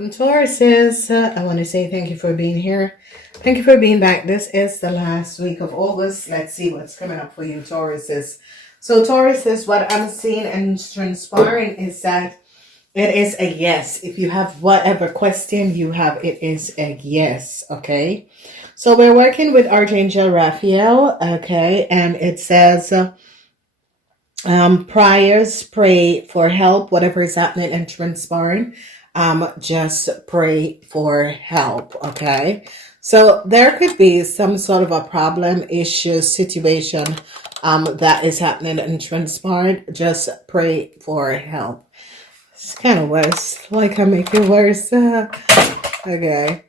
Welcome, Tauruses. I want to say thank you for being here. Thank you for being back. This is the last week of August. Let's see what's coming up for you, Tauruses. So, Tauruses, what I'm seeing and transpiring is that it is a yes. If you have whatever question you have, it is a yes, okay? So, we're working with Archangel Raphael, okay? And it says... prayers, pray for help, whatever is happening and transpiring. Just pray for help, okay? So there could be some sort of a problem, issue, situation that is happening and transpiring. Just pray for help. It's kind of worse. Like I make it worse. Okay.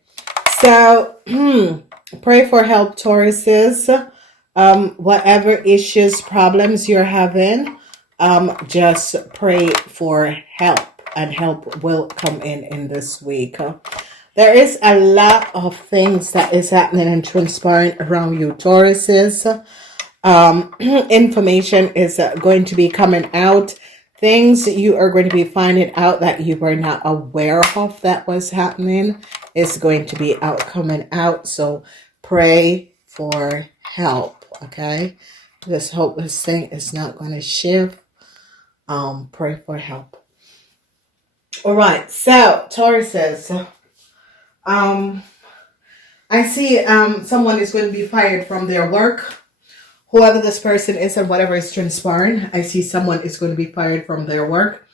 So pray for help, Tauruses. Whatever issues, problems you're having, just pray for help, and help will come in this week. There is a lot of things that is happening and transpiring around you, Tauruses. Information is going to be coming out. Things you are going to be finding out that you were not aware of that was happening is going to be coming out. So pray for help. Okay, let's hope this thing is not going to shift. Pray for help. All right, so Tauruses, I see someone is going to be fired from their work. Whoever this person is and whatever is transpiring, I see someone is going to be fired from their work.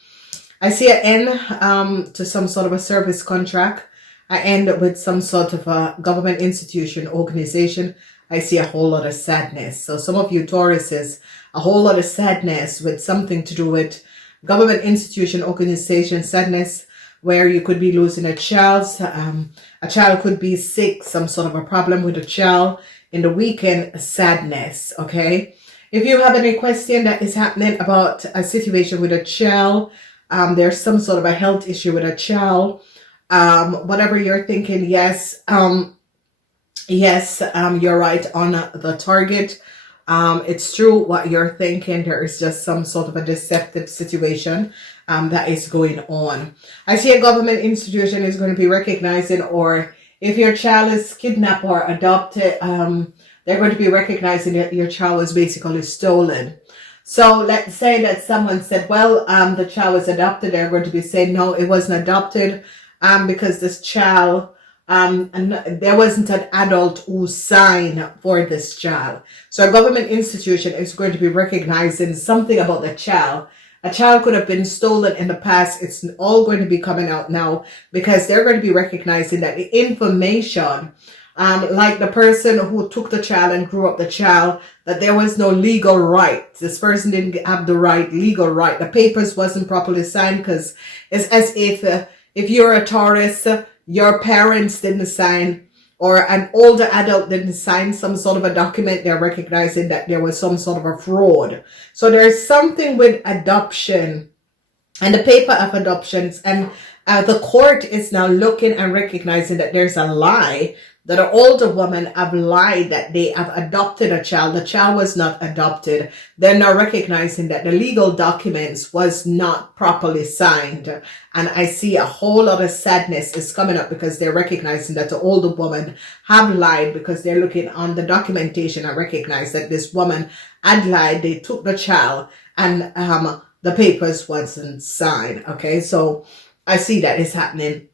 I see an end to some sort of a service contract. I end with some sort of a government institution, organization. I see a whole lot of sadness. So some of you Tauruses, a whole lot of sadness with something to do with government institution, organization, sadness where you could be losing a child. A child could be sick, some sort of a problem with a child. In the weekend, sadness, okay? If you have any question that is happening about a situation with a child, there's some sort of a health issue with a child, whatever you're thinking, yes, you're right on the target. It's true what you're thinking. There is just some sort of a deceptive situation that is going on. I see a government institution is going to be recognizing, or if your child is kidnapped or adopted, they're going to be recognizing that your child was basically stolen. So let's say that someone said, well, the child was adopted. They're going to be saying, no, it wasn't adopted because this child... and there wasn't an adult who signed for this child. So a government institution is going to be recognizing something about the child. A child could have been stolen in the past. It's all going to be coming out now because they're going to be recognizing that the information, like the person who took the child and grew up the child, that there was no legal right. This person didn't have the right, legal right. The papers wasn't properly signed because it's as if you're a Taurus, your parents didn't sign, or an older adult didn't sign some sort of a document. They're recognizing that there was some sort of a fraud. So there's something with adoption and the paper of adoptions, and the court is now looking and recognizing that there's a lie, that an older woman have lied that they have adopted a child. The child was not adopted. They're now recognizing that the legal documents was not properly signed. And I see a whole lot of sadness is coming up because they're recognizing that the older woman have lied, because they're looking on the documentation and recognize that this woman had lied. They took the child and the papers wasn't signed. Okay, so I see that is happening.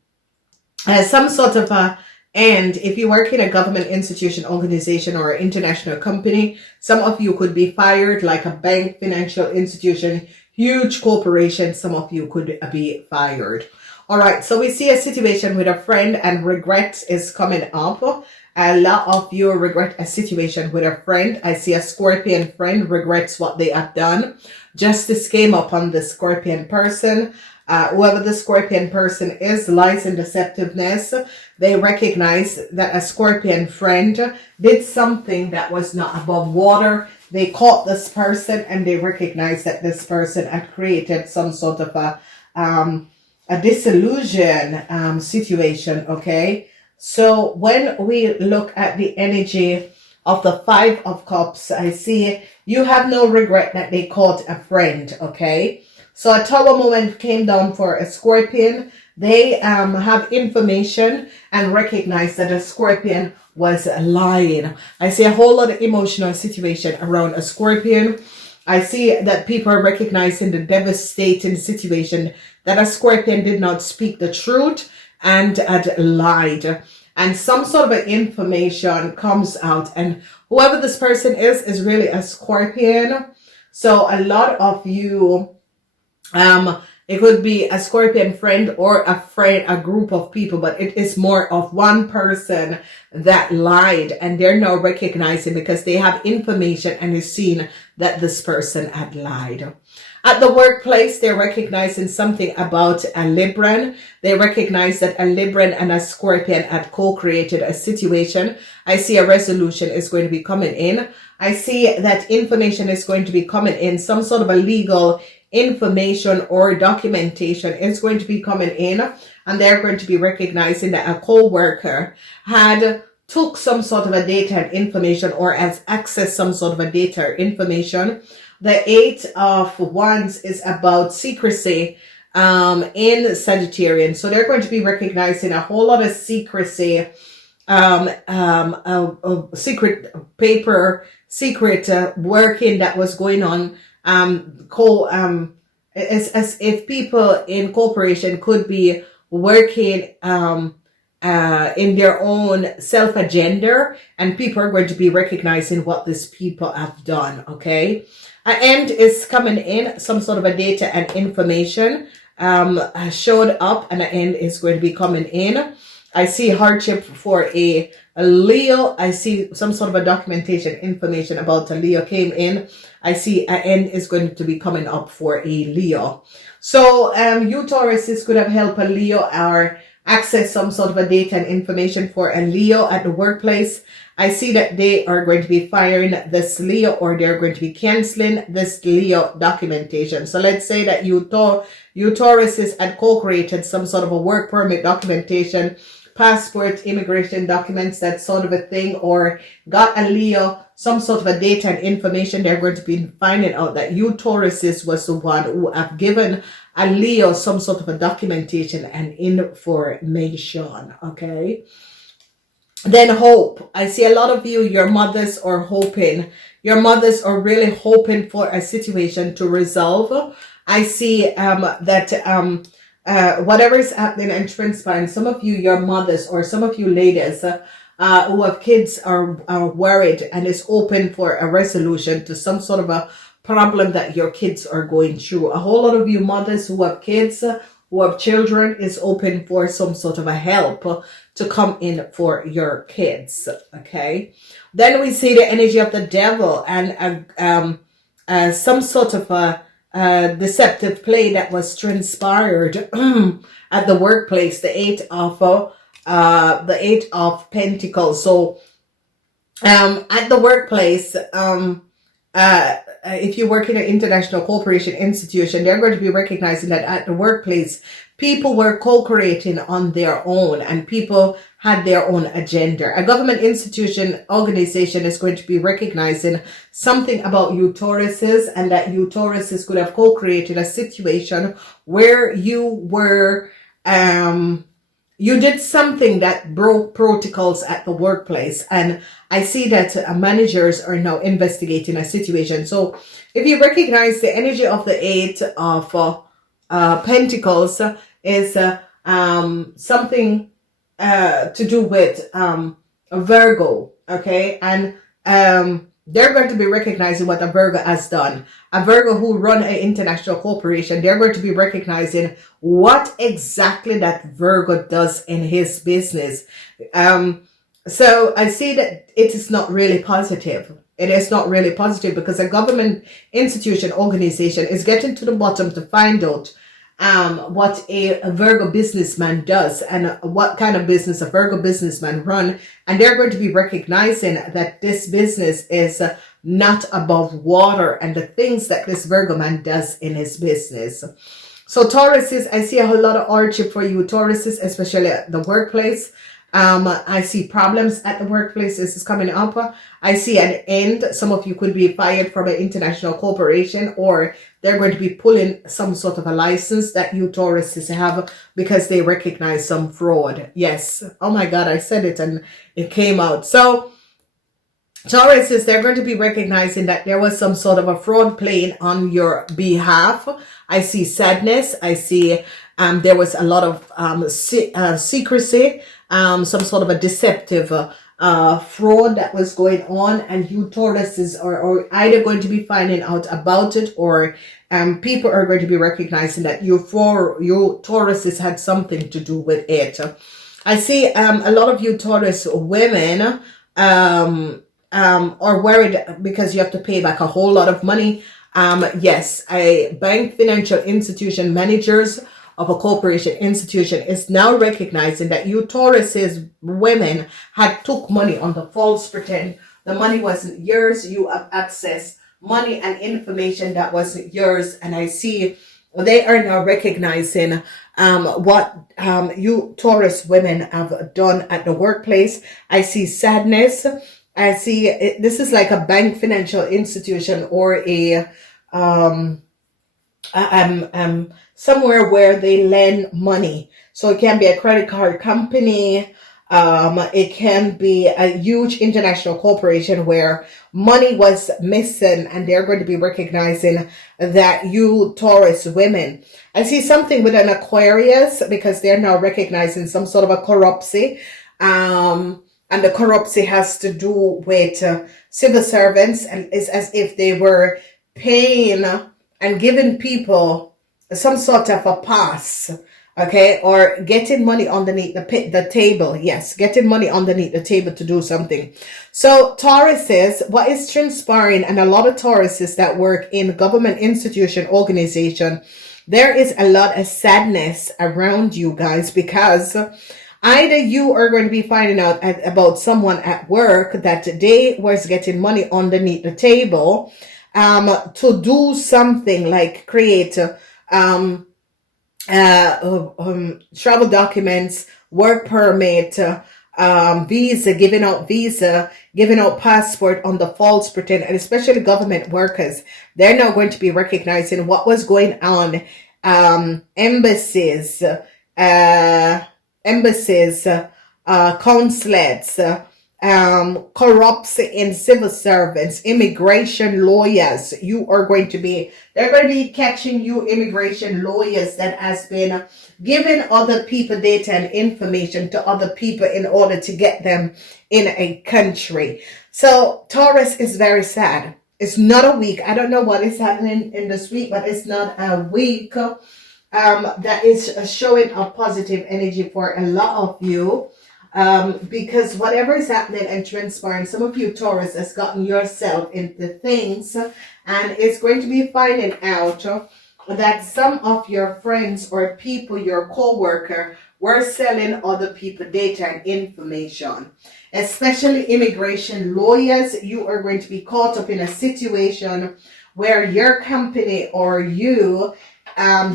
Some sort of a... And if you work in a government institution, organization, or international company, some of you could be fired, like a bank, financial institution, huge corporation. Some of you could be fired. All right. So we see a situation with a friend, and regret is coming up. A lot of you regret a situation with a friend. I see a Scorpion friend regrets what they have done. Justice came upon the Scorpion person. Whoever the Scorpion person is, lies and deceptiveness. They recognize that a Scorpion friend did something that was not above water. They caught this person and they recognize that this person had created some sort of a disillusion situation. Okay. So when we look at the energy of the Five of Cups, I see you have no regret that they caught a friend. Okay. So a tower moment came down for a Scorpion. They have information and recognize that a Scorpion was lying. I see a whole lot of emotional situation around a Scorpion. I see that people are recognizing the devastating situation that a Scorpion did not speak the truth and had lied. And some sort of information comes out, and whoever this person is really a Scorpion. So a lot of you, it could be a Scorpion friend or a group of people, but it is more of one person that lied, and they're now recognizing because they have information and is seen that this person had lied. At the workplace, they're recognizing something about a Libran. They recognize that a Libran and a Scorpion had co-created a situation. I see a resolution is going to be coming in. I see that information is going to be coming in. Some sort of a legal information or documentation is going to be coming in. And they're going to be recognizing that a co-worker had took some sort of a data and information or has accessed some sort of a data or information. The 8 of Wands is about secrecy in Sagittarian. So they're going to be recognizing a whole lot of secrecy, secret paper, secret working that was going on. As if people in corporation could be working in their own self agenda, and people are going to be recognizing what these people have done. Okay. An end is coming in, some sort of a data and information showed up, and an end is going to be coming in. I see hardship for a Leo. I see some sort of a documentation information about a Leo came in. I see an end is going to be coming up for a Leo. So you Tauruses could have helped a Leo or access some sort of a data and information for a Leo at the workplace. I see that they are going to be firing this Leo, or they're going to be canceling this Leo documentation. So let's say that you Tauruses had co-created some sort of a work permit documentation, passport, immigration documents, that sort of a thing, or got a Leo some sort of a data and information. They're going to be finding out that you Tauruses was the one who have given a Leo some sort of a documentation and information. Okay. Then hope. I see a lot of you, your mothers are hoping. Your mothers are really hoping for a situation to resolve. I see that whatever is happening and transpiring, some of you, your mothers, or some of you ladies who have kids are worried and is open for a resolution to some sort of a problem that your kids are going through. A whole lot of you mothers who have kids, who have children, is open for some sort of a help to come in for your kids. Okay. Then we see the energy of the devil and some sort of a deceptive play that was transpired at the workplace. The 8 of Pentacles. So at the workplace, if you work in an international corporation institution, they're going to be recognizing that at the workplace, people were co-creating on their own, and people had their own agenda. A government institution, organization is going to be recognizing something about you Tauruses, and that you Tauruses could have co-created a situation where you were, you did something that broke protocols at the workplace. And I see that managers are now investigating a situation. So if you recognize the energy of the 8 of Pentacles is something to do with Virgo, okay? And they're going to be recognizing what a Virgo has done. A Virgo who run an international corporation, they're going to be recognizing what exactly that Virgo does in his business. So I see that it is not really positive. It is not really positive because a government institution, organization is getting to the bottom to find out what a Virgo businessman does and what kind of business a Virgo businessman run. And they're going to be recognizing that this business is not above water and the things that this Virgo man does in his business. So Tauruses, I see a whole lot of hardship for you Tauruses, especially at the workplace. I see problems at the workplace. This is coming up. I see an end. Some of you could be fired from an international corporation, or they're going to be pulling some sort of a license that you Tauruses have because they recognize some fraud. Yes. Oh my God, I said it and it came out. So Tauruses, they're going to be recognizing that there was some sort of a fraud playing on your behalf. I see sadness. I see there was a lot of secrecy, some sort of a deceptive fraud that was going on, and you Tauruses are either going to be finding out about it, or people are going to be recognizing that you Tauruses had something to do with it. I see a lot of you Taurus women are worried because you have to pay back a whole lot of money. Yes, a bank, financial institution, managers of a corporation institution is now recognizing that you Tauruses women had took money on the false pretend. The money wasn't yours. You have accessed money and information that wasn't yours. And I see they are now recognizing what you Taurus women have done at the workplace. I see sadness. I see this is like a bank, financial institution, or a somewhere where they lend money. So it can be a credit card company. It can be a huge international corporation where money was missing, and they're going to be recognizing that you Taurus women. I see something with an Aquarius because they're now recognizing some sort of a corruption. And the corruption has to do with civil servants, and it's as if they were paying and giving people some sort of a pass, okay, or getting money underneath the table. Yes, getting money underneath the table to do something. So Tauruses, what is transpiring, and a lot of Tauruses that work in government institution, organization, there is a lot of sadness around you guys, because either you are going to be finding out about someone at work that they was getting money underneath the table to do something like create travel documents, work permit, visa, giving out passport on the false pretend, and especially government workers. They're now going to be recognizing what was going on. Embassies, consulates, corrupts in civil servants, immigration lawyers. They're going to be catching you immigration lawyers that has been giving other people data and information to other people in order to get them in a country. So Taurus is very sad. It's not a week. I don't know what is happening in this week, but it's not a week that is showing a positive energy for a lot of you, because whatever is happening and transpiring, some of you Taurus has gotten yourself into things, and it's going to be finding out that some of your friends or people, your co-worker, were selling other people data and information. Especially immigration lawyers, you are going to be caught up in a situation where your company or you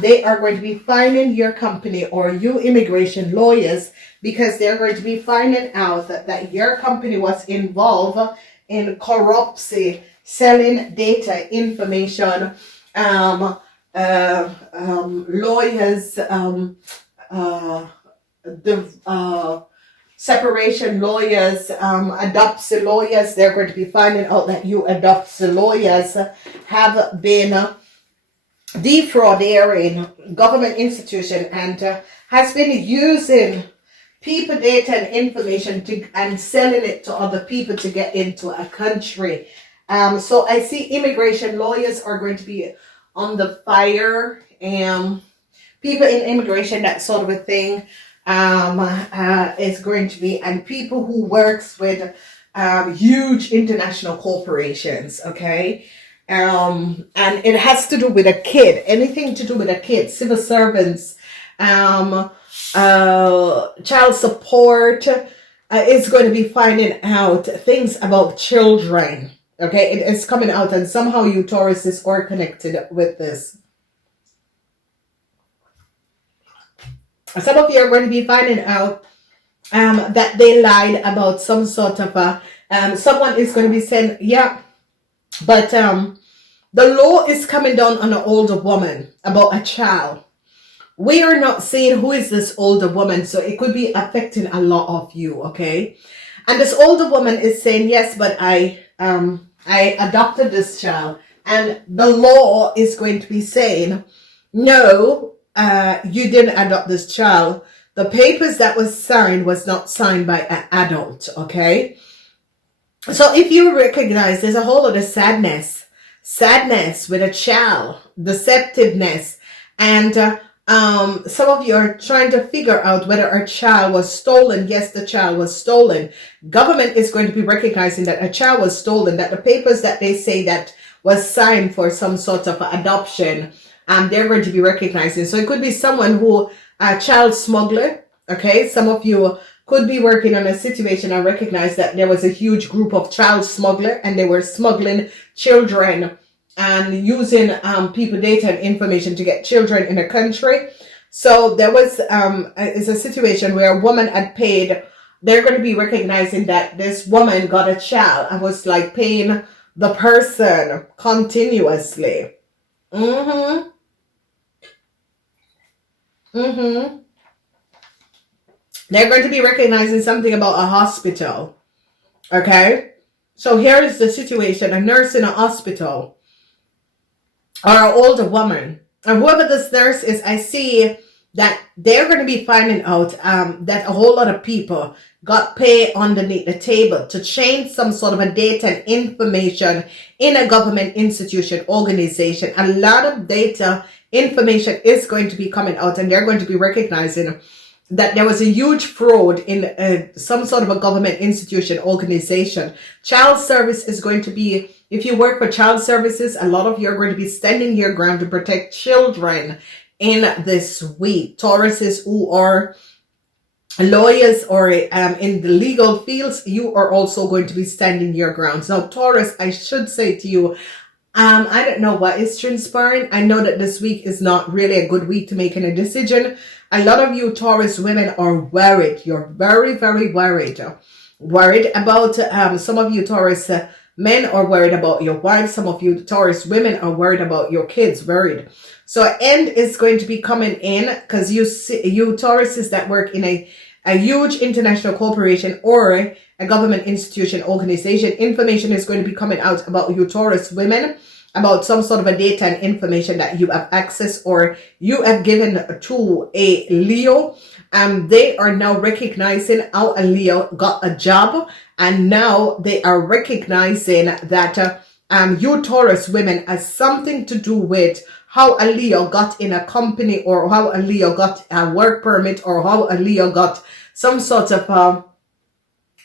they are going to be finding your company or you immigration lawyers, because they're going to be finding out that your company was involved in corruption, selling data, information, lawyers, separation lawyers, adoption lawyers. They're going to be finding out that you adoption lawyers have been defrauding government institution and has been using people data and information and selling it to other people to get into a country. So I see immigration lawyers are going to be on the fire, people in immigration, that sort of a thing, is going to be, and people who works with huge international corporations, okay? And it has to do with a kid, anything to do with a kid, civil servants, child support, is going to be finding out things about children. Okay, it is coming out, and somehow you Tauruses are connected with this. Some of you are going to be finding out that they lied about some sort of a, someone is going to be saying, yeah, but the law is coming down on an older woman about a child. We are not saying who is this older woman, so it could be affecting a lot of you, okay? And this older woman is saying, yes, but I adopted this child, and the law is going to be saying, no, you didn't adopt this child. The papers that was signed was not signed by an adult, okay? So if you recognize there's a whole lot of sadness with a child, deceptiveness, and some of you are trying to figure out whether a child was stolen. Yes, the child was stolen. Government is going to be recognizing that a child was stolen, that the papers that they say that was signed for some sort of adoption, they're going to be recognizing. So it could be someone who, a child smuggler, okay? Some of you could be working on a situation and recognize that there was a huge group of child smuggler and they were smuggling children and using people data and information to get children in a country. So there was is a situation where a woman had paid. They're going to be recognizing that this woman got a child and was like paying the person continuously. Mm-hmm. Mm-hmm. They're going to be recognizing something about a hospital. Okay? So here is the situation. A nurse in a hospital or an older woman. And whoever this nurse is, I see that they're going to be finding out that a whole lot of people got paid underneath the table to change some sort of a data and information in a government institution, organization. A lot of data information is going to be coming out, and they're going to be recognizing that there was a huge fraud in some sort of a government institution, organization. Child service is going to be, if you work for child services, a lot of you are going to be standing your ground to protect children in this week. Tauruses who are lawyers or in the legal fields, you are also going to be standing your ground. Now, Taurus, I should say to you, I don't know what is transpiring. I know that this week is not really a good week to make any decision. A lot of you Taurus women are worried. You're very, very worried. Worried about, some of you Taurus men are worried about your wife. Some of you Taurus women are worried about your kids, worried. So an end is going to be coming in because you Tauruses that work in a huge international corporation or a government institution, organization, information is going to be coming out about you Taurus women, about some sort of a data and information that you have access or you have given to a Leo. They are now recognizing how a Leo got a job, and now they are recognizing that you Taurus women has something to do with how a Leo got in a company, or how a Leo got a work permit, or how a Leo got some sort of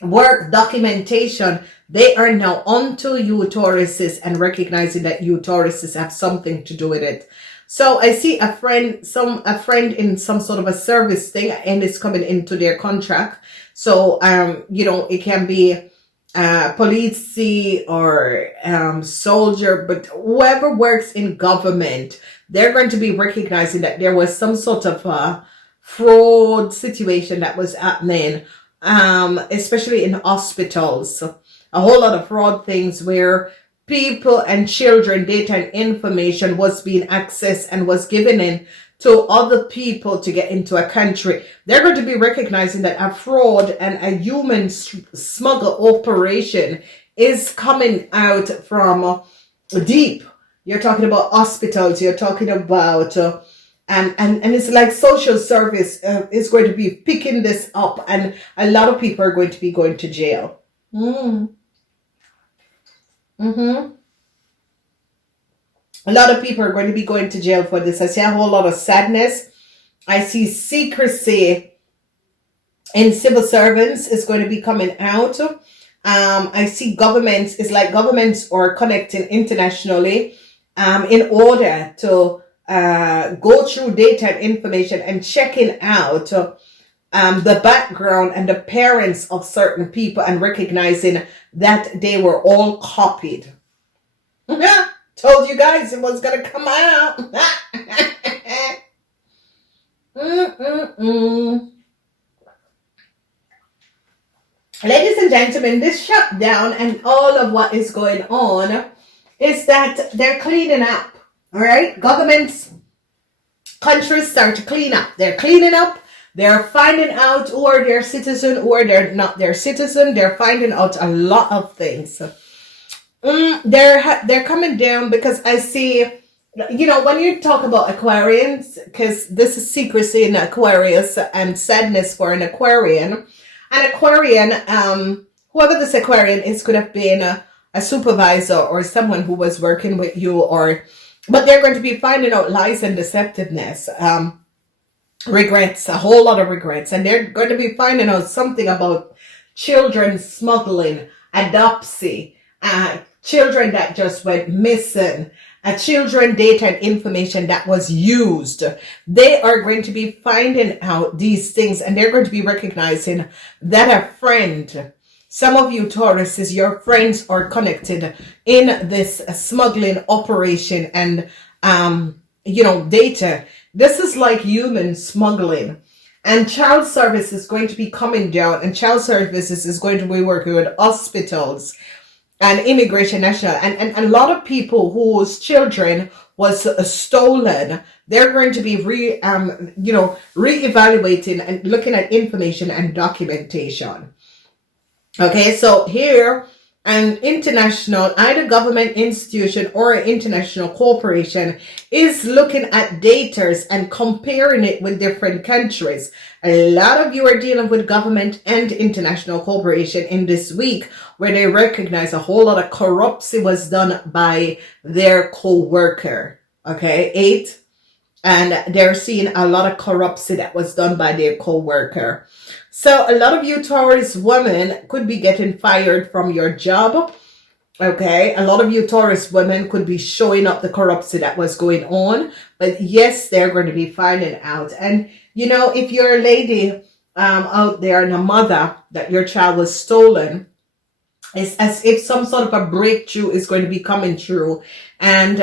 work documentation. They are now onto you Tauruses and recognizing that you Tauruses have something to do with it. So I see a friend in some sort of a service thing, and it's coming into their contract. So it can be police or soldier, but whoever works in government, they're going to be recognizing that there was some sort of fraud situation that was happening, especially in hospitals. A whole lot of fraud things where people and children data and information was being accessed and was given in to other people to get into a country. They're going to be recognizing that a fraud and a human smuggle operation is coming out from deep. You're talking about hospitals, you're talking about and it's like social service is going to be picking this up, and a lot of people are going to be going to jail. A lot of people are going to be going to jail for this. I see a whole lot of sadness. I see secrecy in civil servants is going to be coming out. I see governments, it's like governments are connecting internationally in order to go through data and information and checking out the background and the parents of certain people and recognizing that they were all copied. Told you guys it was going to come out. gentlemen, this shutdown and all of what is going on is that they're cleaning up. All right, governments, countries start to clean up. They're cleaning up. They're finding out who are their citizen or they're not their citizen. They're finding out a lot of things. They're coming down because I see, you know, when you talk about Aquarians, because this is secrecy in Aquarius and sadness for an Aquarian. An Aquarian, whoever this Aquarian is, could have been a supervisor or someone who was working with you, but they're going to be finding out lies and deceptiveness. Regrets, a whole lot of regrets, and they're going to be finding out something about children smuggling, adoption, children that just went missing, children data and information that was used. They are going to be finding out these things, and they're going to be recognizing that a friend, some of you Tauruses, your friends are connected in this smuggling operation and data. This is like human smuggling, and child service is going to be coming down, and child services is going to be working with hospitals and immigration national, and a lot of people whose children was stolen. They're going to be re-evaluating and looking at information and documentation. Okay, so here, an international, either government institution or an international corporation is looking at data and comparing it with different countries. A lot of you are dealing with government and international corporation in this week, where they recognize a whole lot of corruption was done by their co-worker. Okay, 8. And they're seeing a lot of corruption that was done by their co-worker. So a lot of you Taurus women could be getting fired from your job. Okay, a lot of you Taurus women could be showing up the corruption that was going on. But yes, they're going to be finding out. And you know, if you're a lady out there and a mother that your child was stolen, it's as if some sort of a breakthrough is going to be coming through, and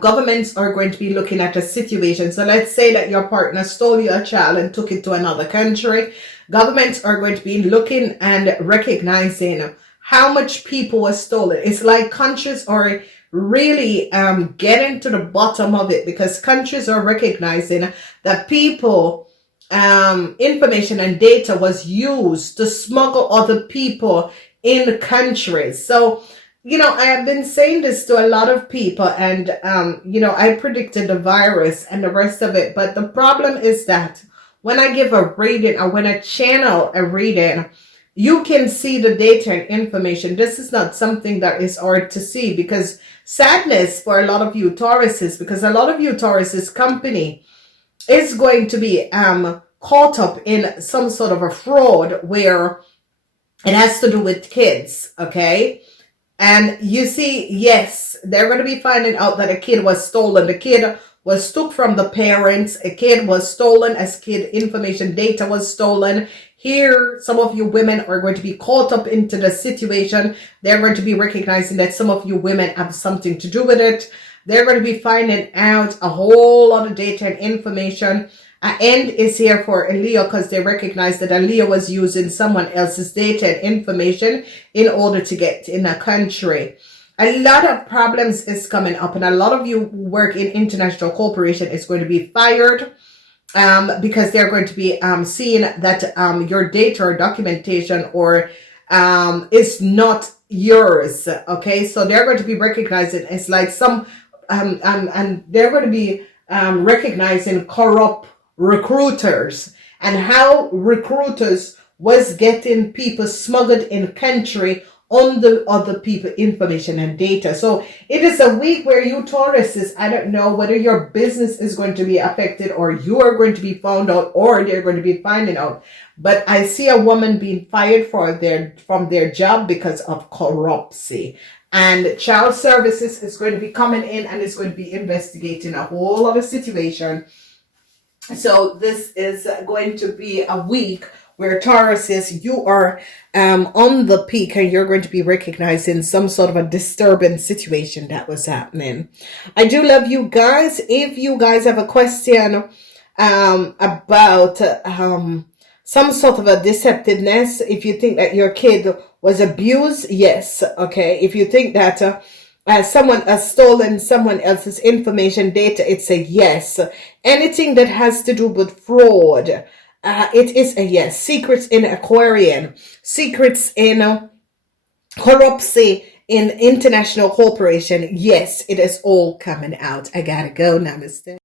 governments are going to be looking at a situation. So let's say that your partner stole your child and took it to another country. Governments are going to be looking and recognizing how much people were stolen. It's like countries are really getting to the bottom of it, because countries are recognizing that people, information and data was used to smuggle other people in countries. So, you know, I have been saying this to a lot of people, and, I predicted the virus and the rest of it. But the problem is that when I give a reading or when I channel a reading, you can see the data and information. This is not something that is hard to see, because sadness for a lot of you Tauruses, because a lot of you Tauruses company is going to be caught up in some sort of a fraud where it has to do with kids, okay? And you see, yes, they're going to be finding out that a kid was stolen. The kid was took from the parents. A kid was stolen. As kid information data was stolen. Here, some of you women are going to be caught up into the situation. They're going to be recognizing that some of you women have something to do with it. They're going to be finding out a whole lot of data and information. An end is here for a Leo, because they recognize that a Leo was using someone else's data and information in order to get in a country. A lot of problems is coming up, and a lot of you who work in international corporation is going to be fired, because they're going to be seeing that your data or documentation or is not yours. Okay, so they're going to be recognizing it's like some and they're going to be recognizing corrupt recruiters, and how recruiters was getting people smuggled in country on the other people information and data. So it is a week where you Tauruses, I don't know whether your business is going to be affected, or you are going to be found out, or they're going to be finding out. But I see a woman being fired from their job because of corruption. And child services is going to be coming in and is going to be investigating a whole other situation. So this is going to be a week where Tauruses, you are on the peak, and you're going to be recognizing some sort of a disturbing situation that was happening. I do love you guys. If you guys have a question about some sort of a deceptiveness. If you think that your kid was abused, yes. Okay. If you think that someone has stolen someone else's information, data, it's a yes. Anything that has to do with fraud, it is a yes. Secrets in Aquarian, secrets in corruption in international corporation, yes, it is all coming out. I gotta go. Namaste.